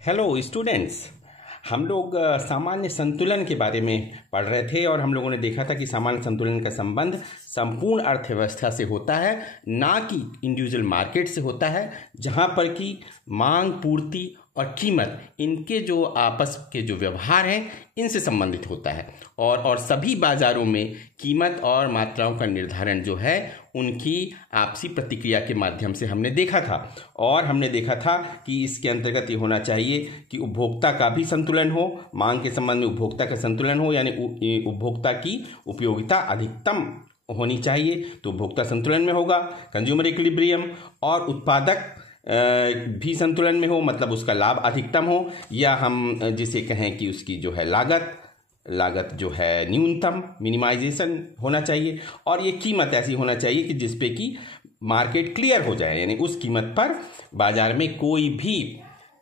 Hello students. हम लोग सामान्य संतुलन के बारे में पढ़ रहे थे और हम लोगों ने देखा था कि सामान्य संतुलन का संबंध संपूर्ण अर्थव्यवस्था से होता है, ना कि इंडिविजुअल मार्केट से होता है, जहां पर कि मांग, पूर्ति और कीमत इनके जो आपस के जो व्यवहार हैं इनसे संबंधित होता है। और सभी बाजारों में कीमत और मात्राओं का निर्धारण जो है उनकी आपसी प्रतिक्रिया के माध्यम से हमने देखा था। और हमने देखा था कि इसके अंतर्गत ये होना चाहिए कि उपभोक्ता का भी संतुलन हो, मांग के संबंध में उपभोक्ता का संतुलन हो, यानी उपभोक्ता की उपयोगिता अधिकतम होनी चाहिए तो उपभोक्ता संतुलन में होगा, कंज्यूमर इक्विलिब्रियम। और उत्पादक भी संतुलन में हो, मतलब उसका लाभ अधिकतम हो, या हम जिसे कहें कि उसकी जो है लागत जो है न्यूनतम, मिनिमाइजेशन होना चाहिए। और ये कीमत ऐसी होना चाहिए कि जिस पे कि मार्केट क्लियर हो जाए, यानी उस कीमत पर बाजार में कोई भी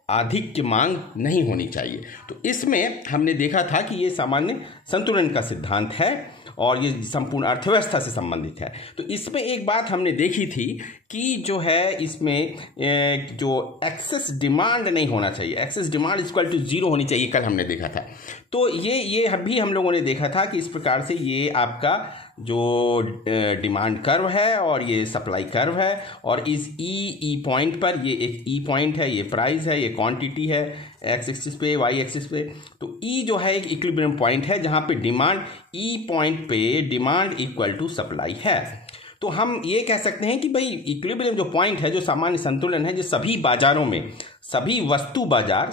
अधिक मांग नहीं होनी चाहिए। तो इसमें हमने देखा था कि ये सामान्य संतुलन का सिद्धांत है और ये संपूर्ण अर्थव्यवस्था से संबंधित है। तो इसमें एक बात हमने देखी थी कि जो है इसमें जो एक्सेस डिमांड नहीं होना चाहिए, excess demand equal to zero होनी चाहिए, कल हमने देखा था। तो ये भी हम लोगों ने देखा था कि इस प्रकार से ये आपका जो डिमांड कर्व है और ये सप्लाई कर्व है, और इस ई पॉइंट पर ये एक ई पॉइंट है, ये प्राइस है, ये क्वांटिटी है एक्स एक्सिस पे, वाई एक्सिस पे। तो ई जो है एक इक्विलिब्रियम पॉइंट है जहां पे डिमांड ई पॉइंट पे डिमांड इक्वल टू सप्लाई है। तो हम ये कह सकते हैं कि भाई इक्विलिब्रियम जो पॉइंट है, जो सामान्य संतुलन है, जो सभी बाजारों में, सभी वस्तु बाजार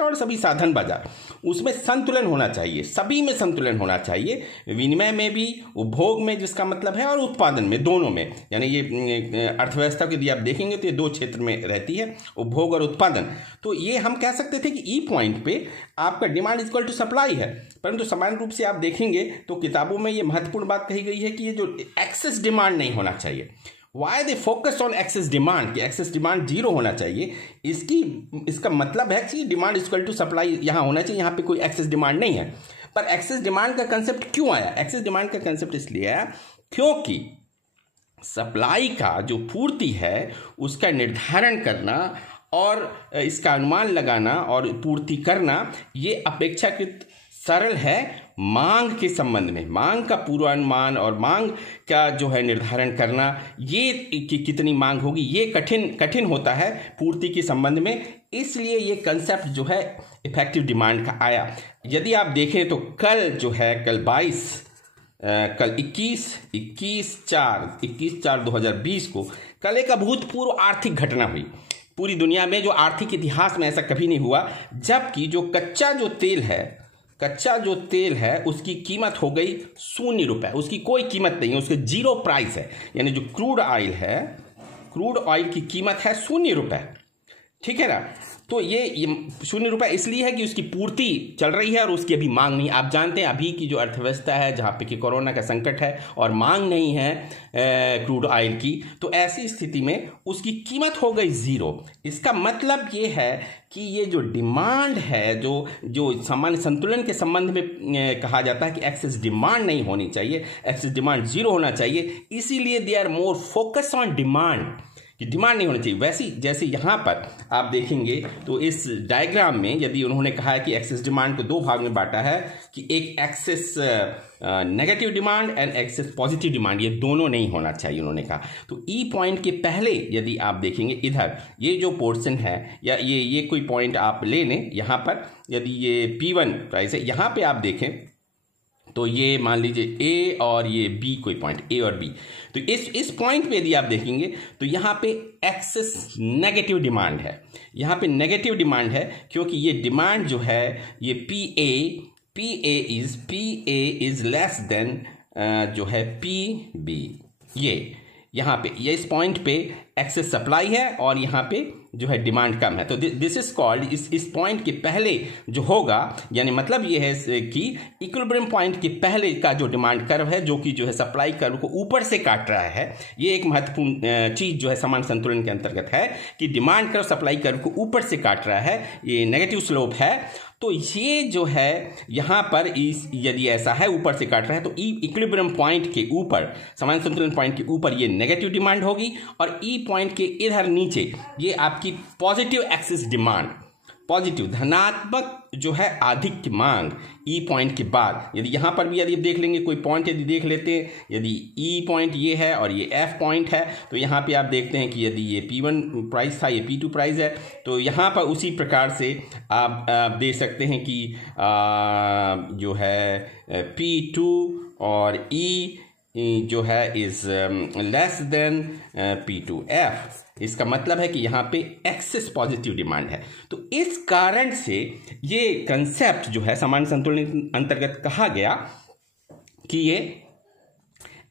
और सभी साधन बाजार, उसमें संतुलन होना चाहिए, सभी में संतुलन होना चाहिए, विनिमय में भी, उपभोग में जिसका मतलब है, और उत्पादन में, दोनों में। यानी ये अर्थव्यवस्था को यदि आप देखेंगे तो ये दो क्षेत्र में रहती है, उपभोग और उत्पादन। तो ये हम कह सकते थे कि ई पॉइंट पे आपका डिमांड इक्वल टू सप्लाई है, परंतु सामान्य रूप से आप देखेंगे तो किताबों में ये महत्वपूर्ण बात कही गई है कि ये जो एक्सेस डिमांड नहीं होना चाहिए। Why they focus on excess demand, कि एक्सेस डिमांड जीरो होना चाहिए। इसका मतलब है कि डिमांड इक्वल टू सप्लाई यहाँ होना चाहिए, यहाँ पे कोई एक्सेस डिमांड नहीं है। पर एक्सेस डिमांड का कंसेप्ट क्यों आया? एक्सेस डिमांड का कंसेप्ट इसलिए आया क्योंकि सप्लाई का जो पूर्ति है उसका निर्धारण करना और इसका अनुमान लगाना और पूर्ति करना ये अपेक्षाकृत सरल है मांग के संबंध में। मांग का पूर्वानुमान और मांग का जो है निर्धारण करना, ये कि कितनी मांग होगी, ये कठिन होता है पूर्ति के संबंध में। इसलिए ये कंसेप्ट जो है इफेक्टिव डिमांड का आया। यदि आप देखें तो कल 21/4/2020 को कल एक अभूतपूर्व आर्थिक घटना हुई पूरी दुनिया में, जो आर्थिक इतिहास में ऐसा कभी नहीं हुआ, जबकि जो कच्चा जो तेल है उसकी कीमत हो गई ₹0। उसकी कोई कीमत नहीं है, उसके जीरो प्राइस है। यानी जो क्रूड ऑयल की कीमत है ₹0, ठीक है ना। तो ये ₹0 इसलिए है कि उसकी पूर्ति चल रही है और उसकी अभी मांग नहीं। आप जानते हैं अभी की जो अर्थव्यवस्था है जहाँ पे कि कोरोना का संकट है और मांग नहीं है क्रूड ऑयल की, तो ऐसी स्थिति में उसकी कीमत हो गई जीरो। इसका मतलब ये है कि ये जो डिमांड है, जो सामान्य संतुलन के संबंध में कहा जाता है कि एक्सेस डिमांड नहीं होनी चाहिए, एक्सेस डिमांड जीरो होना चाहिए। इसीलिए they are more focus on demand, कि डिमांड नहीं होनी चाहिए। वैसे जैसे यहाँ पर आप देखेंगे तो इस डायग्राम में यदि उन्होंने कहा है कि एक्सेस डिमांड को दो भाग में बांटा है, कि एक excess negative demand and excess positive demand, ये दोनों नहीं होना चाहिए उन्होंने कहा। तो ई पॉइंट के पहले यदि आप देखेंगे इधर ये जो पोर्शन है, या ये कोई पॉइंट आप ले लें, यहाँ पर यदि ये P1 प्राइस है, यहाँ पे आप देखें तो ये मान लीजिए A और ये B, कोई पॉइंट A और B। तो इस पॉइंट पे यदि आप देखेंगे तो यहाँ पे एक्सेस नेगेटिव डिमांड है, यहाँ पे नेगेटिव डिमांड है, क्योंकि ये डिमांड जो है ये PA इज लेस देन जो है PB। ये यहाँ पे इस पॉइंट पे एक्सेस सप्लाई है और यहाँ पे जो है डिमांड कम है। तो दिस इज कॉल्ड, इस पॉइंट के पहले जो होगा, यानी मतलब ये है कि इक्विलिब्रियम पॉइंट के पहले का जो डिमांड कर्व है, जो कि जो है सप्लाई कर्व को ऊपर से काट रहा है, ये एक महत्वपूर्ण चीज जो है सामान्य संतुलन के अंतर्गत है कि डिमांड कर्व सप्लाई कर्व को ऊपर से काट रहा है, ये नेगेटिव स्लोप है। तो ये जो है यहाँ पर इस यदि ऐसा है ऊपर से काट रहा है तो इक्विलिब्रियम पॉइंट के ऊपर, समान संतुलन पॉइंट के ऊपर ये नेगेटिव डिमांड होगी और ई पॉइंट के इधर नीचे ये आपकी पॉजिटिव एक्सिस डिमांड, पॉजिटिव धनात्मक जो है आधिक्य मांग ई पॉइंट के बाद। यदि यहाँ पर भी यदि देख लेंगे कोई पॉइंट यदि देख लेते हैं, यदि ई पॉइंट ये है और ये एफ पॉइंट है तो यहाँ पे आप देखते हैं कि यदि ये P1 प्राइस था, ये P2 प्राइस है, तो यहाँ पर उसी प्रकार से आप देख सकते हैं कि जो है P2 और E जो है इज लेस देन P2F। इसका मतलब है कि यहाँ पे एक्सेस पॉजिटिव डिमांड है। तो इस कारण से ये कंसेप्ट जो है समान संतुलन अंतर्गत कहा गया कि ये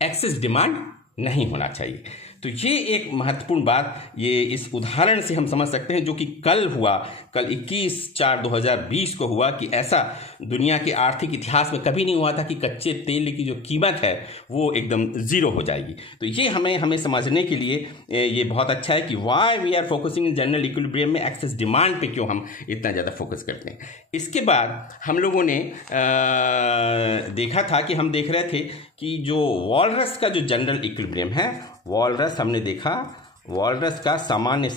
एक्सेस डिमांड नहीं होना चाहिए। तो ये एक महत्वपूर्ण बात ये इस उदाहरण से हम समझ सकते हैं, जो कि कल हुआ, कल 21/4/2020 को हुआ कि ऐसा दुनिया के आर्थिक इतिहास में कभी नहीं हुआ था कि कच्चे तेल की जो कीमत है वो एकदम ज़ीरो हो जाएगी। तो ये हमें समझने के लिए ये बहुत अच्छा है कि why we are focusing in general equilibrium में एक्सेस डिमांड पे क्यों हम इतना ज़्यादा फोकस करते हैं। इसके बाद हम लोगों ने देखा था कि हम देख रहे थे कि जो वॉलरस का जो जनरल इक्विलिब्रियम है, वॉलरस हमने देखा, वॉलरस का सामान्य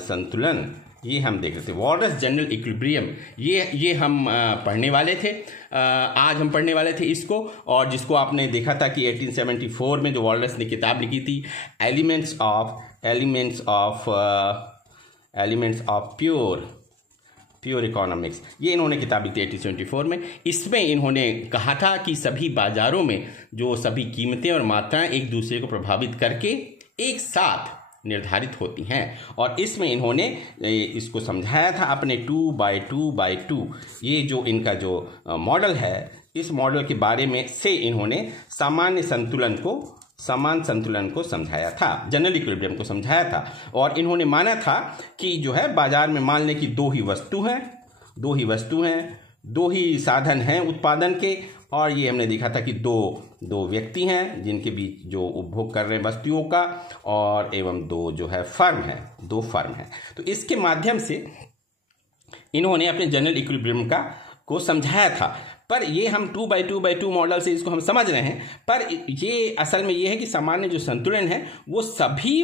संतुलन ये हम देख रहे थे। वॉलरस जनरल इक्विलिब्रियम ये हम पढ़ने वाले थे, आज हम पढ़ने वाले थे इसको, और जिसको आपने देखा था कि 1874 में जो वॉलरस ने किताब लिखी थी एलिमेंट्स ऑफ प्योर इकोनॉमिक्स, ये इन्होंने किताब लिखी 1874 में। इसमें इन्होंने कहा था कि सभी बाजारों में जो सभी कीमतें और मात्राएं एक दूसरे को प्रभावित करके एक साथ निर्धारित होती हैं, और इसमें इन्होंने इसको समझाया था अपने 2x2x2 ये जो इनका जो मॉडल है, इस मॉडल के बारे में से इन्होंने समान संतुलन को समझाया था, जनरल इक्विलिब्रियम को समझाया था। और इन्होंने माना था कि जो है बाजार में मान लें कि दो ही वस्तु हैं, दो ही साधन हैं उत्पादन के, और ये हमने देखा था कि दो व्यक्ति हैं जिनके बीच जो उपभोग कर रहे हैं वस्तुओं का, और एवं दो फर्म हैं। तो इसके माध्यम से इन्होंने अपने जनरल इक्विलिब्रियम को समझाया था। पर ये हम 2x2x2 मॉडल से इसको हम समझ रहे हैं, पर ये असल में ये है कि सामान्य जो संतुलन है वो सभी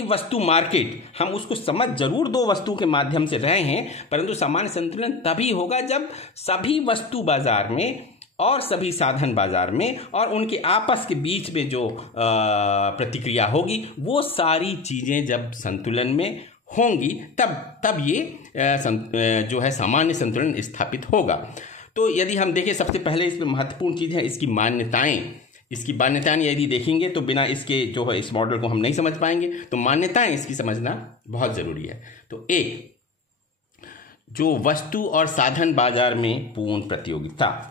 वस्तु मार्केट, हम उसको समझ जरूर दो वस्तु के माध्यम से रहे हैं, परंतु सामान्य संतुलन तभी होगा जब सभी वस्तु बाजार में और सभी साधन बाजार में और उनके आपस के बीच में जो प्रतिक्रिया होगी वो सारी चीजें जब संतुलन में होंगी तब ये जो है सामान्य संतुलन स्थापित होगा। तो यदि हम देखें, सबसे पहले इसमें महत्वपूर्ण चीज़ है इसकी मान्यताएं यदि देखेंगे तो बिना इसके जो है इस मॉडल को हम नहीं समझ पाएंगे, तो मान्यताएं इसकी समझना बहुत ज़रूरी है। तो एक, जो वस्तु और साधन बाजार में पूर्ण प्रतियोगिता,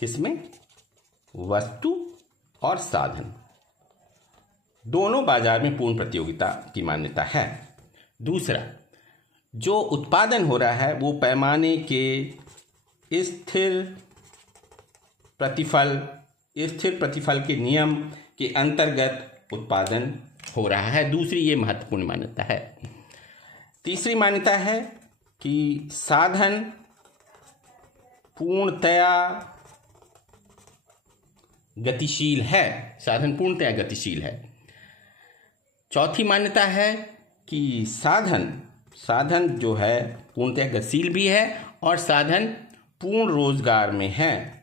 किसमें? वस्तु और साधन दोनों बाजार में पूर्ण प्रतियोगिता की मान्यता है। दूसरा, जो उत्पादन हो रहा है वो पैमाने के स्थिर प्रतिफल के नियम के अंतर्गत उत्पादन हो रहा है। दूसरी ये महत्वपूर्ण मान्यता है। तीसरी मान्यता है कि साधन पूर्णतया गतिशील है। चौथी मान्यता है कि साधन जो है पूर्णतः गतिशील भी है और साधन पूर्ण रोजगार में है।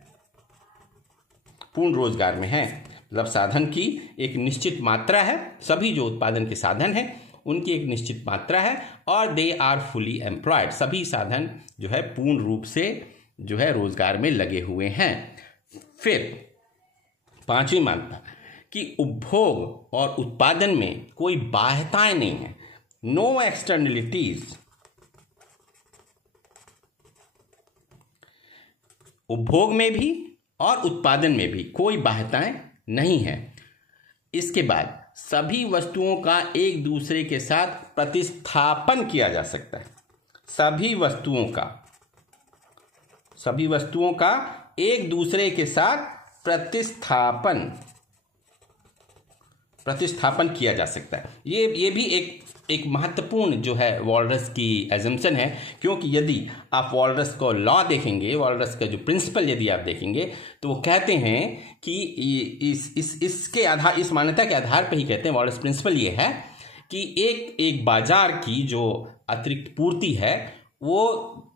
मतलब साधन की एक निश्चित मात्रा है, सभी जो उत्पादन के साधन हैं उनकी एक निश्चित मात्रा है, और दे आर फुली एम्प्लॉयड, सभी साधन जो है पूर्ण रूप से जो है रोजगार में लगे हुए हैं। फिर पांचवी मान्यता कि उपभोग और उत्पादन में कोई बाध्यताएं नहीं है, नो एक्सटर्नलिटीज। उपभोग में भी और उत्पादन में भी कोई बाध्यताएं नहीं है। इसके बाद सभी वस्तुओं का एक दूसरे के साथ प्रतिस्थापन किया जा सकता है। सभी वस्तुओं का एक दूसरे के साथ प्रतिस्थापन प्रतिस्थापन किया जा सकता है। ये भी एक महत्वपूर्ण जो है वॉलरस की एजम्पशन है, क्योंकि यदि आप वॉलरस को लॉ देखेंगे, वॉलरस का जो प्रिंसिपल यदि आप देखेंगे, तो वो कहते हैं कि इसके आधार, इस मान्यता के आधार पर ही कहते हैं, वॉलरस प्रिंसिपल ये है कि एक बाजार की जो अतिरिक्त पूर्ति है वो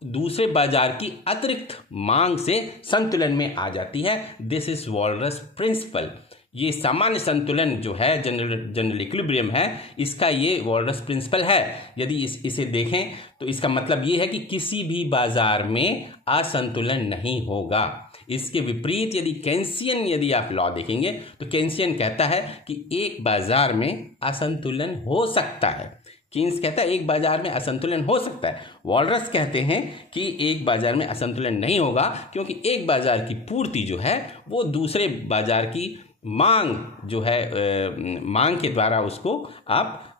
दूसरे बाजार की अतिरिक्त मांग से संतुलन में आ जाती है। This is Walras principle. ये सामान्य संतुलन जो है, जनरल इक्विलिब्रियम है, इसका ये वॉलरस प्रिंसिपल है। यदि इसे देखें तो इसका मतलब ये है कि किसी भी बाजार में असंतुलन नहीं होगा। इसके विपरीत यदि आप लॉ देखेंगे तो केन्सियन कहता है कि एक बाजार में असंतुलन हो सकता है। कीन्स कहता है एक बाजार में असंतुलन हो सकता है। वॉलरस कहते हैं कि एक बाजार में असंतुलन नहीं होगा, क्योंकि एक बाजार की पूर्ति जो है वो दूसरे बाजार की मांग जो है, मांग के द्वारा उसको आप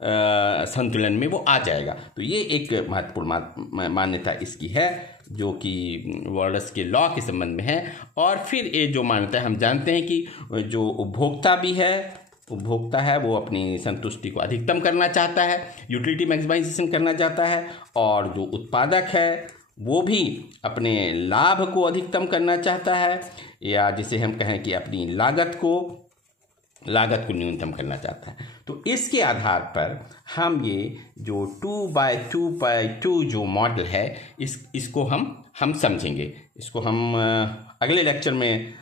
संतुलन में वो आ जाएगा। तो ये एक महत्वपूर्ण मान्यता इसकी है जो कि वॉलरस के लॉ के संबंध में है। और फिर ये जो मान्यता है, हम जानते हैं कि जो उपभोक्ता है वो अपनी संतुष्टि को अधिकतम करना चाहता है, यूटिलिटी मैक्सिमाइजेशन करना चाहता है, और जो उत्पादक है वो भी अपने लाभ को अधिकतम करना चाहता है, या जिसे हम कहें कि अपनी लागत को न्यूनतम करना चाहता है। तो इसके आधार पर हम ये जो 2x2 जो मॉडल है इसको हम समझेंगे। इसको हम अगले लेक्चर में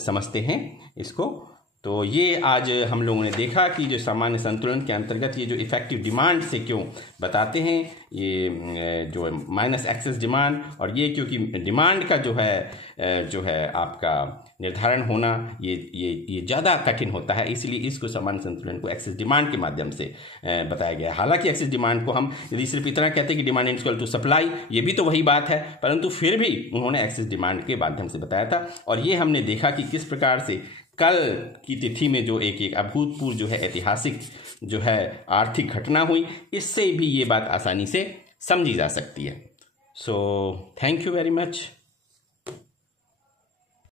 समझते हैं इसको। तो ये आज हम लोगों ने देखा कि जो सामान्य संतुलन के अंतर्गत ये जो इफेक्टिव डिमांड से क्यों बताते हैं, ये जो माइनस एक्सेस डिमांड, और ये क्योंकि डिमांड का जो है आपका निर्धारण होना ये ज़्यादा कठिन होता है, इसलिए इसको सामान्य संतुलन को एक्सेस डिमांड के माध्यम से बताया गया। हालांकि एक्सेस डिमांड को हम यदि सिर्फ इतना कहते हैं कि डिमांड इक्वल टू सप्लाई, ये भी तो वही बात है, परंतु फिर भी उन्होंने एक्सेस डिमांड के माध्यम से बताया था। और ये हमने देखा कि किस प्रकार से कल की तिथि में जो एक अभूतपूर्व जो है ऐतिहासिक जो है आर्थिक घटना हुई, इससे भी ये बात आसानी से समझी जा सकती है। So thank you very much.